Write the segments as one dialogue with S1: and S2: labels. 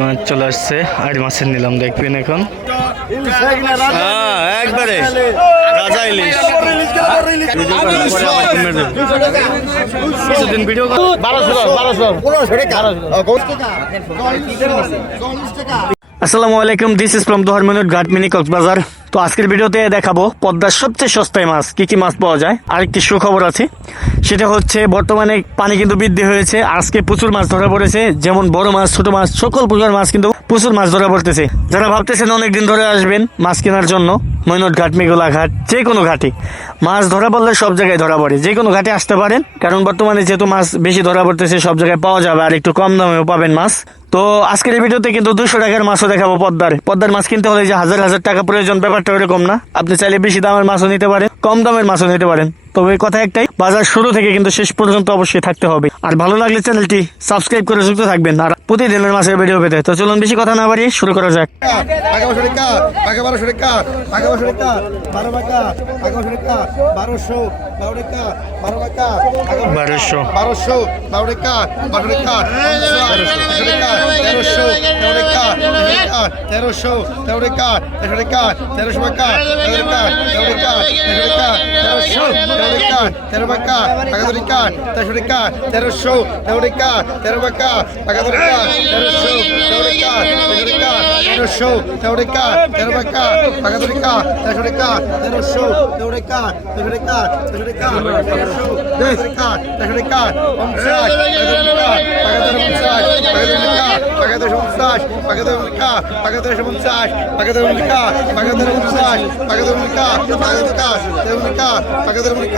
S1: মাছ চলে আসছে আট মাছের নিলাম দেখবেন এখন। হ্যাঁ একবারে। রাজা ইলিশ। কিছুদিন ভিডিও আসসালামু আলাইকুম this is from Dohar Moinot Ghat mini Cox's Bazar তো আজকের ভিডিওতে দেখাবো পদ্মার সবচেয়ে সস্তায় মাছ, কি কি মাছ পাওয়া যায়? আরেকটি সুখবর আছে, সেটা হচ্ছে বর্তমানে পানি কিন্তু বৃদ্ধি হয়েছে। আজকে প্রচুর মাছ ধরা পড়েছে, যেমন বড় মাছ, ছোট মাছ, সকল প্রকার মাছ কিন্তু প্রচুর মাছ ধরা পড়তেছে। যারা ভাবতেছেন অনেকদিন ধরে আসবেন মাছ কেনার জন্য মৈনট ঘাট, মেঘলা ঘাট, যে কোনো ঘাটে। মাছ ধরা পড়লে সব জায়গায় ধরা পড়ে। যে কোনো ঘাটে আসতে পারেন। কারণ বর্তমানে যেহেতু মাছ বেশি ধরা পড়তেছে, সব জায়গায় পাওয়া যাবে আর একটু কম দামেও পাবেন মাছ। তো আজকের এই ভিডিওতে কিন্তু দুশো টাকার মাছও দেখাবো পদ্মার। পদ্মার মাছ কিনতে হলে যে হাজার হাজার টাকা প্রয়োজন, ব্যাপারটা এরকম না। আপনি চাইলে বেশি দামের মাছও নিতে পারেন, কম দামের মাছও নিতে পারেন। তবে কথা একটাই বাজার শুরু থেকে কিন্তু শেষ পর্যন্ত অবশ্যই থাকতে হবে আর ভালো লাগলে চ্যানেলটি সাবস্ক্রাইব করে যুক্ত থাকবেন আর প্রতিদিনের মাসের ভিডিও পেতে তো চলুন বেশি কথা না বাড়িয়ে শুরু করা যাক
S2: তেরোশো তেরোশো তেরোশো তেরোশো তেরো টাকা তেরো টাকা টাকা দু টাকা তেরোশো টাকা তেরোশো তেরো টাকা তেরো টাকা টাকা দু টাকা তেরোশো তেরো টাকা তেরো টাকা তেরোশো তেরো টাকা তেরো টাকা টাকা দু টাকা তেরোশো টাকা তেরোশো তেরো টাকা তেরোশো টাকা তেরোশো টাকা তেরোশো তেরো টাকা তেরোশো টাকা পঞ্চাশ টাকা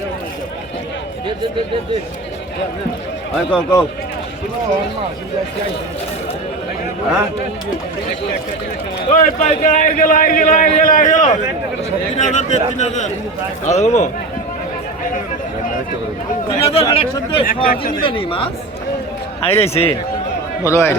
S3: All
S2: right, go, go.
S1: আইলাইছে বড় আইল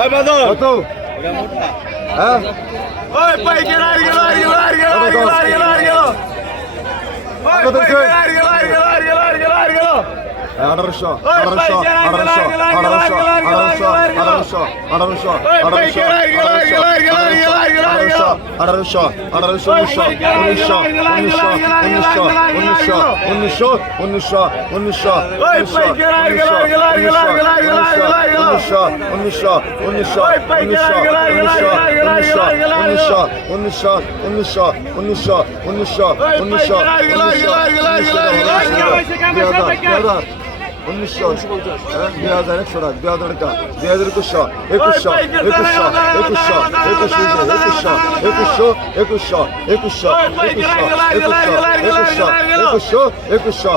S2: Oi, Badão! Oi, pai, que
S1: largue, largue, largue, largue, largue,
S2: largue, largue, largue, largue, হ্যাঁ? দিচ্ছে? আঠারোশো আঠারোশো আঠারোশো আঠারোশো আঠারোশো আঠারোশো আঠারোশো আঠারোশো আঠারোশো উনিশশো উনিশশো উনিশশো উনিশশো উনিশশো উনিশশো উনিশশো উনিশশো উনিশশো উনিশশো উনিশশো উনিশশো উনিশশো উনিশশো উনিশশো দুই হাজার একশো টাকা দুই হাজার টাকা দুই হাজার একুশশো একুশশো একুশশো একুশশো একুশশো একুশশো একুশশো একুশশো একুশশো একুশশো একুশশো একুশশো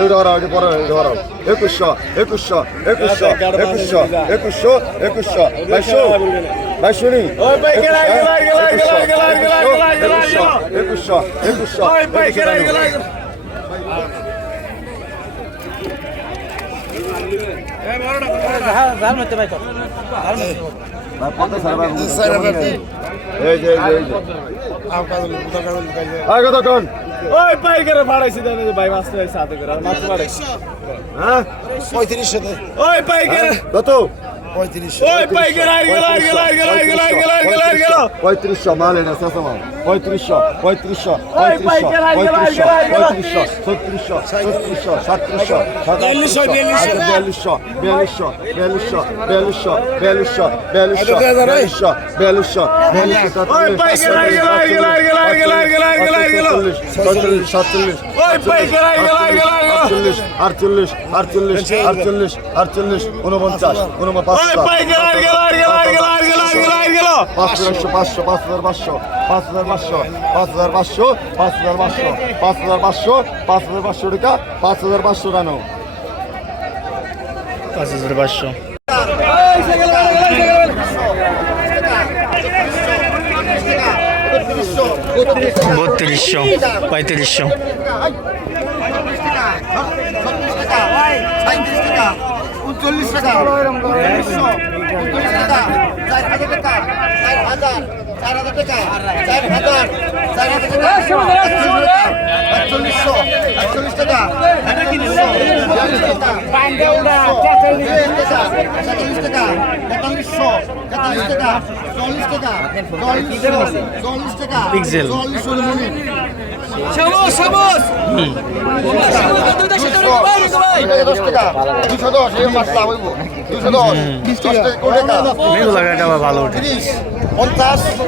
S2: এই ধরাও এটি পরে ধরাও একুশশো একুশশো একুশশো একুশশো একুশশো একুশশো বাইশশো বাইশশো নি একুশশো একুশশো একুশশো এই যে এই যে এই যে আয় কত কোন
S4: ওই পাইকারে ভাড়াইছি দেন ভাই মাছ নিয়ে সাথে করে আর মাছ ভাড়াইছি
S2: হ্যাঁ
S4: ওই পাইকারে
S2: কত
S5: পঁয়ত্রিশশো
S2: ওই পাইকার আর গেল আর গেল আর গেল আর কতক্ষণ ওই পাইকারে বাড়াইছি তাই ভাই মাছ
S5: হাতে করে আর মাছ বাড়াইছি হ্যাঁ পঁয়ত্রিশশো
S2: ওই পাইকারে কত গেল আর গেল আর গেল
S5: পঁয়ত্রিশশো ছত্রিশশো ছত্রিশশো সাতত্রিশশো
S2: বিয়াল্লিশশো, বিয়াল্লিশশো।
S5: বিয়াল্লিশশো বিয়াল্লিশশো বিয়াল্লিশশো বিয়াল্লিশশো বিয়াল্লিশশো বিয়াল্লিশশো বিয়াল্লিশশো বিয়াল্লিশশো
S2: ওই পাইকার আর গেল আর গেল আর গেল আর গেল আর গেল আর গেল আর গেল
S5: সাতচল্লিশ সাতচল্লিশ
S2: ওই পাইকার আর গেল আর গেল আর গেল
S5: আটচল্লিশ আটচল্লিশ আটচল্লিশ আটচল্লিশ আটচল্লিশ উনপঞ্চাশ উনপঞ্চাশ
S2: ওই পাইকার আর গেল আর গেল আর গেল আর গেল আর গেল আর গেল
S5: পাঁচ হাজার পাঁচশো পাঁচ হাজার পাঁচশো পাঁচ হাজার পাঁচশো পাঁচ হাজার পাঁচশো পাঁচ হাজার পাঁচশো পাঁচ হাজার পাঁচশো পাঁচ হাজার পাঁচশো টাকা পাঁচ হাজার পাঁচশো কেন
S1: পাঁচ হাজার পাঁচশো বত্রিশশো পঁয়ত্রিশশো
S5: উনচল্লিশ টাকা উনচল্লিশশো উনচল্লিশ টাকা চার হাজার টাকা চার হাজার চার হাজার টাকা চার হাজার চার হাজার টাকা একচল্লিশশো একচল্লিশ টাকা একচল্লিশশো বিয়াল্লিশ টাকা সাতচল্লিশ টাকা তেতাল্লিশশো তেতাল্লিশ টাকা চল্লিশ টাকা চল্লিশশো চল্লিশ টাকা
S1: পিক্সেল।
S5: চল্লিশ মনি দশ টাকা দুশো দশ এই মাছটা হইব দুশো দশ দশ টাকা কোটি টাকা
S1: মেঘু লাগাটা আবার ভালো ওঠে
S5: তিরিশ পঞ্চাশ টাকা ষোলোশো নিচে নামা দেন টাকা আই যে বত্রিশশো পঁয়ত্রিশশো। টাকা। টাকা। টাকা। চার হাজার টাকা চার হাজার চার হাজার টাকা। একচল্লিশশো একচল্লিশ টাকা। সাতচল্লিশ টাকা। তেতাল্লিশশো তেতাল্লিশ টাকা চল্লিশ টাকা চল্লিশ টাকা চল্লিশ সবুজ সবুজ পঞ্চাশ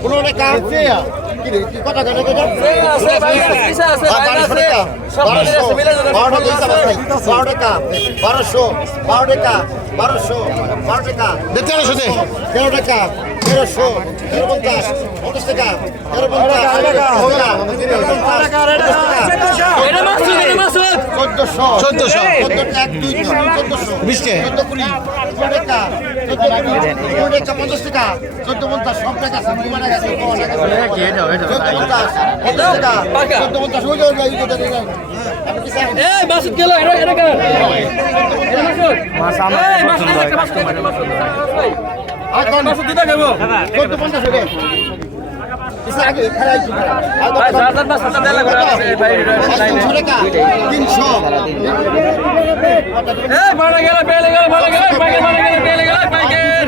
S5: পনেরো টাকা কত টাকা বারোশো টাকা। বারোশো। বারো টাকা বারোশো। বারো টাকা তেরোশো তেরো টাকা তেরোশো। তেরো পঞ্চাশ পঞ্চাশ টাকা। তেরো পঞ্চাশ টাকা। চোদ্দ বিশ কে
S1: মাছ আমার
S5: আচ্ছা, আচ্ছা,
S6: আচ্ছা, মারা গেল বেড়ে গেল মারা গেল পাইকার মারা গেল বেড়ে গেল পাইকার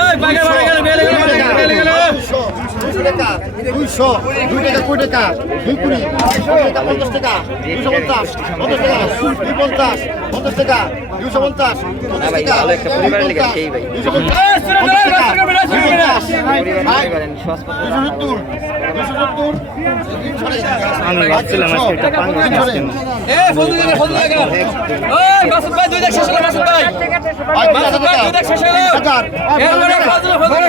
S6: এই পাইকার মারা গেল বেড়ে গেল বেড়ে গেল।
S5: দুশো টাকা দুইশো দুই টাকা কুড়ি টাকা দুই কুড়ি টাকা পঞ্চাশ টাকা দুশো পঞ্চাশ পঞ্চাশ টাকা দুই পঞ্চাশ পঞ্চাশ টাকা দুশো পঞ্চাশ পঞ্চাশ টাকা দুশো পঞ্চাশ
S6: শুনে গেল শুনে গেল
S5: দুশো সত্তর দুশো সত্তর
S1: আমি ভাবছিলাম আজকে একটা পাঙ্গাস মাছ কিনবো।
S6: এই ফজল গেল ফজল মাসুদ ভাই দুই দেখ শেষ হলো মাসুদ ভাই মাসুদ ভাই দুই দেখ শেষ হলো এরপরে ফজল ফজল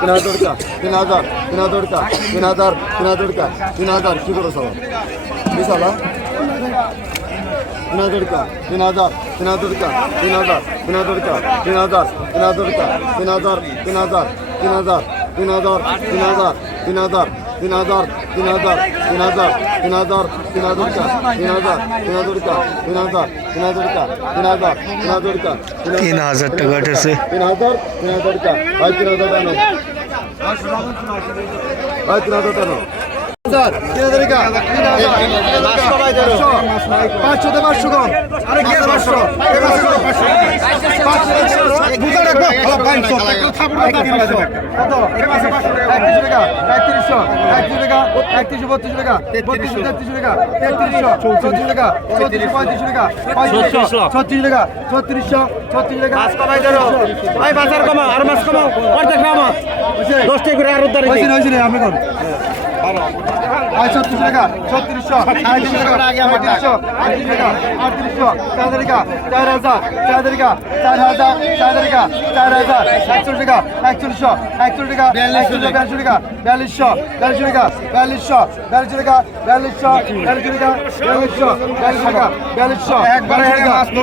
S6: গেল
S5: তিন হাজার টাকা তিন হাজার তিন হাজার টাকা তিন হাজার তিন হাজার টাকা তিন হাজার কি করে সব বিশালা তিন হাজার টাকা তিন হাজার তিন হাজার টাকা তিন হাজার তিন হাজার টাকা তিন হাজার তিন হাজার টাকা তিন হাজার তিন হাজার তিন হাজার তিন হাজার তিন হাজার তিন হাজার তিন হাজার তিন হাজার তিন হাজার তিন হাজার তিন হাজার টাকা তিন হাজার তিন হাজার টাকা তিন হাজার তিন হাজার টাকা তিন হাজার তিন হাজার টাকা
S1: তিন হাজার টাকা উঠেছে
S5: তিন হাজার তিন হাজার টাকা ভাই তিন হাজার টাকা ভাই তিন হাজার টাকা পাঁচশো তো পাঁচশো কম আরে কি পাঁচশো রাখব টাকা। একত্রিশশো একত্রিশ টাকা একত্রিশশো বত্রিশ টাকা বত্রিশশো তেত্রিশ টাকা তেত্রিশশো চৌত্রিশ টাকা চৌত্রিশ পঁয়ত্রিশ টাকা পঁয়ত্রিশশো ছত্রিশ টাকা ছত্রিশশো ছত্রিশ টাকা। কমাই ধরো। ভাই বাজার কমা আর মাছ কমাও। অর্ধেক কমা দশ টাকা করে আর উদ্ধার হয়েছে। হয়েছে আমি কোন
S7: ছত্রিশ টাকা ছত্রিশশো আড়াইশো টাকা আটত্রিশশো আটত্রিশ টাকা আটত্রিশশো চার টাকা চার হাজার চার টাকা চার হাজার চার টাকা চার হাজার একচল্লিশ টাকা একচল্লিশশো একচল্লিশ টাকা বিয়াল্লিশশো বিয়াল্লিশ টাকা বিয়াল্লিশশো বিয়াল্লিশ টাকা বিয়াল্লিশশো বিয়াল্লিশ টাকা বিয়াল্লিশশো বিয়াল্লিশ টাকা বিয়াল্লিশশো বিয়াল্লিশ টাকা বিয়াল্লিশশো একবারে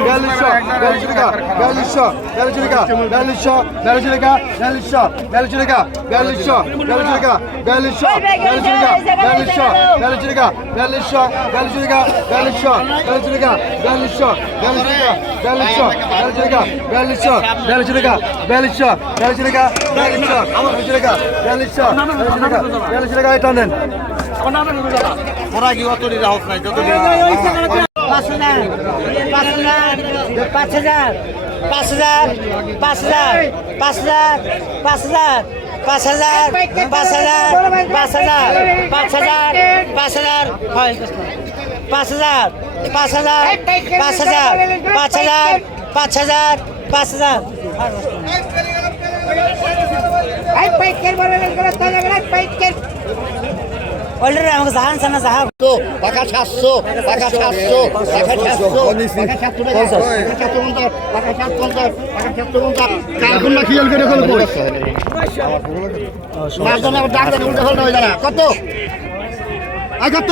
S7: বিয়াল্লিশশো বিয়াল্লিশ টাকা বিয়াল্লিশশো বিয়াল্লিশ টাকা বিয়াল্লিশশো বিয়াল্লিশ টাকা বিয়াল্লিশশো বিয়াল্লিশ টাকা বিয়াল্লিশশো বিয়াল্লিশ টাকা বিয়াল্লিশশো বিয়াল্লিশ টাকা বিয়াল্লিশ টাকা বিয়াল্লিশ টাকা বিয়াল্লিশ টাকা বিয়াল্লিশ টাকা বিয়াল্লিশ টাকা বিয়াল্লিশ টাকা বিয়াল্লিশ টাকা বিয়াল্লিশশো বিয়াল্লিশ টাকা বিয়াল্লিশশো বিয়াল্লিশ টাকা বিয়াল্লিশ টাকা এটা নেন
S8: হাজার পাঁচ হাজার পাঁচ হাজার পাঁচ হাজার পাঁচ হাজার পাঁচ হাজার পাঁচ হাজার পাঁচ হাজার পাঁচ হাজার পাঁচ হাজার পাঁচ হাজার পাঁচ হাজার হয় পাঁচ হাজার পাঁচ হাজার পাঁচ হাজার পাঁচ হাজার পাঁচ হাজার পাঁচ হাজার অলরেডি আমাকে জাহান সানা জাহা
S7: টাকা সাতশো টাকা সাতশো অলরেডি আমাকে জাহান সানা সাহাব তো পাকা 700 পাকা 700 পাকা 700 পাকা 700 পাকা 700 পাকা 700 পাকা 700 কালকুন না খেয়াল করে ফেল কই আমার পুরো লাগে পাঁচজন আবার ডাক দেন উল্টা হল না ওই দাঁড়া কত আই কত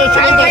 S7: টাকা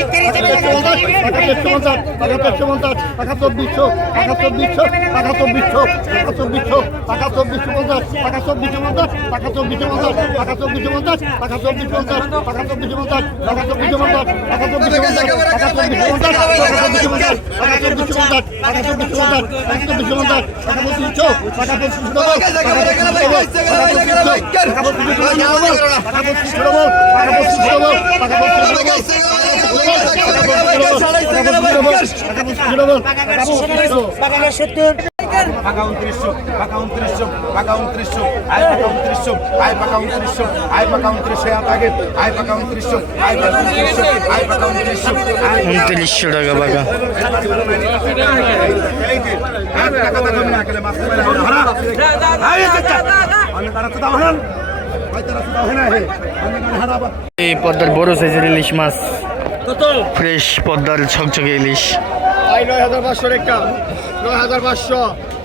S9: পাকা পাকা পাকা আয় পাকা আয় পাকা আয় উনত্রিশশো
S1: টাকা পাকা এই পদ্মার বড় সাইজের ইলিশ মাছ। ফ্রেশ পদ্মার ছকছকে ইলিশ
S7: আই নয় হাজার পাঁচশো রেখা নয় হাজার পাঁচশো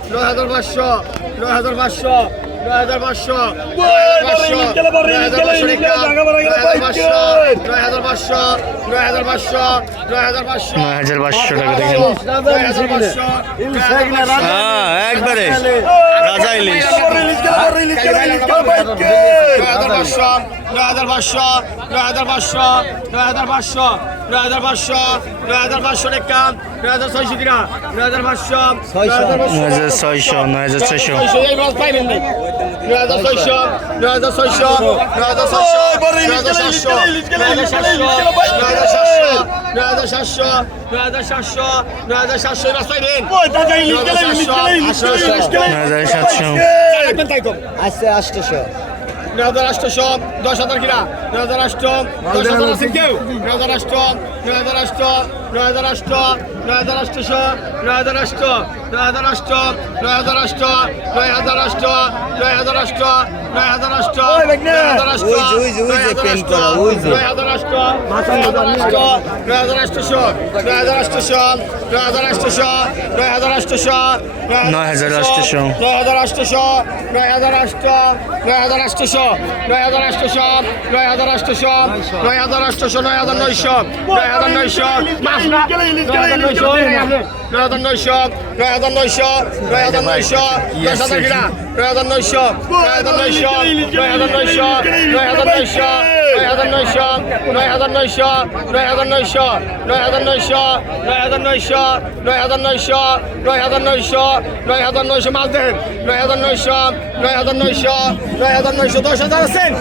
S7: নয় হাজার পাঁচশো নয় হাজার পাঁচশো নয় হাজার পাঁচশো নয় হাজার পাঁচশো নয় হাজার পাঁচশো নয় হাজার পাঁচশো নয় হাজার পাঁচশো
S1: নয় হাজার পাঁচশো টাকা হ্যাঁ একবারে রাজা ইলিশ
S7: নয় হাজার পাঁচশো নয় হাজার পাঁচশো নয় হাজার পাঁচশো নয় হাজার পাঁচশো নয় হাজার পাঁচশো নয় হাজার পাঁচশো রেখা নয় হাজার ছয়শো কিনা নয় হাজার পাঁচশো
S1: নয় হাজার ছয়শো নয় হাজার ছয়শো
S7: পাইবেন নাই নয় হাজার ছয়শো নয় হাজার ছয়শো নয় হাজার ছয়শো নয় হাজার সাতশো নয় হাজার সাতশো নয় হাজার সাতশো নয় হাজার সাতশো নয় হাজার সাতশো নয় হাজার সাতশো পাইবেন
S1: নয় হাজার সাতশো
S7: আস্তে আষ্টশো নয় হাজার আষ্টশো দশ হাজার কিনা? নয় হাজার আষ্ট দশ হাজার আছে কেউ? নয় হাজার আষ্ট নয় হাজার আষ্ট নয় হাজার আষ্ট নয় হাজার আষ্টশো নয় হাজার আষ্ট নয় হাজার হাজার আষ্ট দুই হাজার আষ্ট নয় হাজার আষ্টশো নয় হাজার আষ্টশো নয় হাজার আষ্টশো নয় হাজার আষ্টশো
S1: নয় হাজার আষ্টশো
S7: নয় হাজার আষ্টশো নয় হাজার আষ্টশো নয় হাজার নয়শো নয় হাজার নয়শো নয় হাজার নয়শো নয় হাজার নয়শো নয় হাজার নয়শো দশ হাজার নয় হাজার নয়শো নয় হাজার নয়শো নয় হাজার নয়শো নয় হাজার নয়শো নয় হাজার নয়শো নয় হাজার নয়শো নয় হাজার নয়শো নয় হাজার নয়শো নয় হাজার নয়শো নয় হাজার নয়শো নয় হাজার নয়শো নয় হাজার নয়শো মাছ দেন নয় হাজার নয়শো নয় হাজার নয়শো নয় হাজার নয়শো দশ হাজার আছেন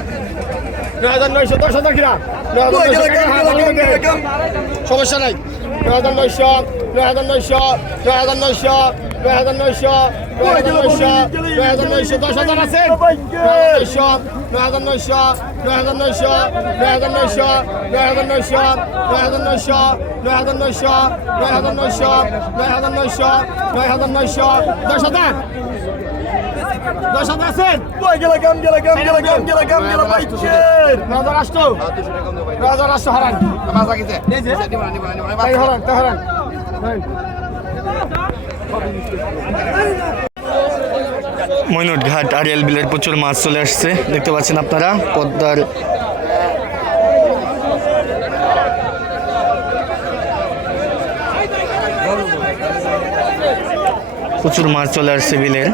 S7: নয় হাজার নয়শো দশ হাজার কিনা। সমস্যা নাই নয় হাজার নয়শো নয় হাজার নয়শো নয় হাজার নয়শো নয় হাজার নয়শো নয় হাজার নয়শো নয় হাজার নয়শো দশ হাজার আছে নয় হাজার নয়শো নয় হাজার নয়শো নয় হাজার নয়শো নয় হাজার নয়শো নয় হাজার নয়শো নয় হাজার নয়শো নয় হাজার নয়শো নয় হাজার নয়শো নয় হাজার নয়শো দশ হাজার দশ হাজার আছেন
S9: গেলাম গেলাম গেলাম গেলাম গেলাম
S7: নয় হাজার আটশো নয় হাজার আটশো হারান তাই হারান তাই হারান
S1: মইনুট ঘাট আরিয়াল বিলের প্রচুর মাছ চলে আসছে। দেখতে পাচ্ছেন আপনারা, পদ্মার প্রচুর মাছ চলে আসছে বিলের।